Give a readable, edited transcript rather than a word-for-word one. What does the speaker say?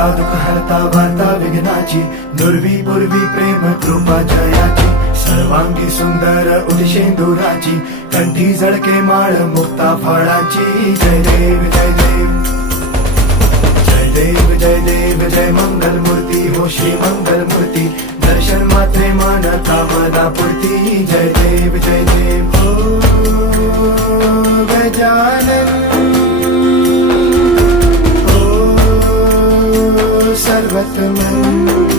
हरता दुःख हरता वार्ता विघ्नाची, दुर्वी पूर्वी प्रेम कृपा जयाची, सर्वांगी सुंदर उदिशेंदुराची, कंठी झळके माळ मुक्ता फळाची. जय देव जय देव जय देव जय देव जय मंगल मूर्ती हो श्री मंगल मूर्ती, दर्शन मात्रे मन कामना पूर्ती. जय देव जय देव हो गजानन हो सर्वतमन.